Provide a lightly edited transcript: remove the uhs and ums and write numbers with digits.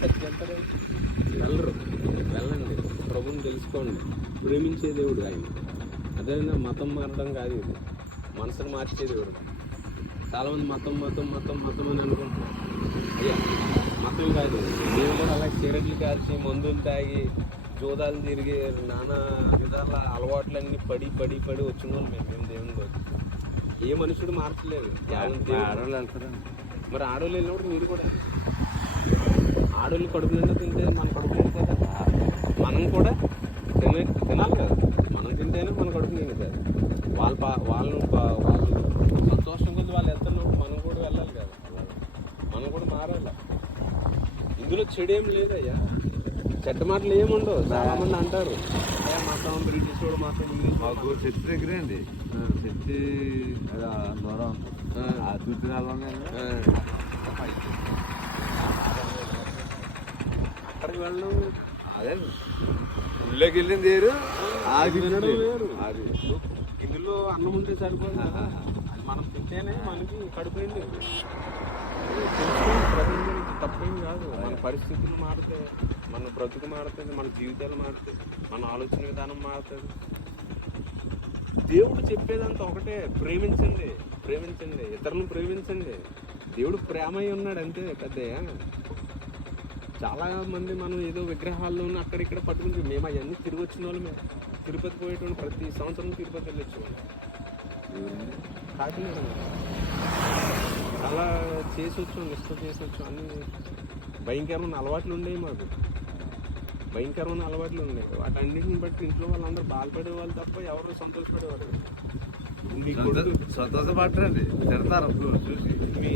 చర్చికి వెళ్తారు, వెళ్ళరు. వెళ్ళండి, ప్రభుని తెలుసుకోండి. ప్రేమించే దేవుడు ఆయన. అదేవిధంగా మతం మారడం కాదు, ఇది మనసును మార్చే దేవుడు. చాలామంది మతం మతం మతం మతం అని అనుకుంటున్నారు. అయ్యా, మతం కాదు. మేము కూడా అలా సిగరెట్లు కాల్చి మందులు తాగి జోదాలు తిరిగి నానా విధాల అలవాట్లన్నీ పడి పడి పడి వచ్చిన వాళ్ళు మేము దేవుని కోసం. ఏ మనుషుడు మార్చలేదు. ఆడవాళ్ళు వెళ్తారండి. మరి ఆడవాళ్ళు వెళ్ళినప్పుడు మీరు కూడా ఆడవాళ్ళు కడుపు నిండా తింటే మన కడుపు నిండుతుంది కదా. మనం కూడా తినాలి కదా. మనం తింటేనే మన కడుపు నిండుతుంది. వాళ్ళు సంతోషం కొద్ది వాళ్ళు వెళ్తున్నప్పుడు మనం కూడా వెళ్ళాలి కదా. మనం కూడా మారాలి. ఇందులో చెడేం లేదయ్యా, చెడ్డ మాటలు ఏముండవు. చాలా మంది అంటారు మతం బ్రిటిష్ వాడు మతం ఇంగ్లీష్. మాకు చర్చి దగ్గరే అండి, చర్చి దూరం ఆ చుట్టాలని అక్కడికి వెళ్ళడం అదే ఇళ్ళకి వెళ్ళింది వేరు, అది తినడం వేరు. అది ఇందులో అన్నం ఉంటే సరిపోదు కదా. అది మనం తింటేనే మనకి కడుపు నిండి. తప్పేం కాదు. మన పరిస్థితులు మారితే మన బ్రతుకు మారుతుంది, మన జీవితాలు మారుతాయి, మన ఆలోచన విధానం మారుతుంది. దేవుడు చెప్పేదంతా ఒకటే, ప్రేమించండి ప్రేమించండి, ఇతరులను ప్రేమించండి. దేవుడు ప్రేమ అయి ఉన్నాడు అంతే పెద్దయ్య. చాలా మంది మనం ఏదో విగ్రహాల్లోనూ అక్కడిక్కడ పట్టుకుంటే మేము అవన్నీ తిరిగి వచ్చిన వాళ్ళమే. తిరుపతి పోయేటువంటి ప్రతి సంవత్సరం తిరుపతి వెళ్ళొచ్చేవాళ్ళం. కాకినాడ చాలా చేసి వచ్చాం, నిష్ట చేసి వచ్చాం. అన్ని భయంకరమైన అలవాట్లు ఉండేవి మాకు, భయంకరమైన అలవాట్లు ఉండేవి. వాటన్నిటిని బట్టి ఇంట్లో వాళ్ళందరూ బాధపడేవాళ్ళు తప్ప ఎవరు సంతోషపడేవారు. సంతోషపడరండి, తిడతారు మీ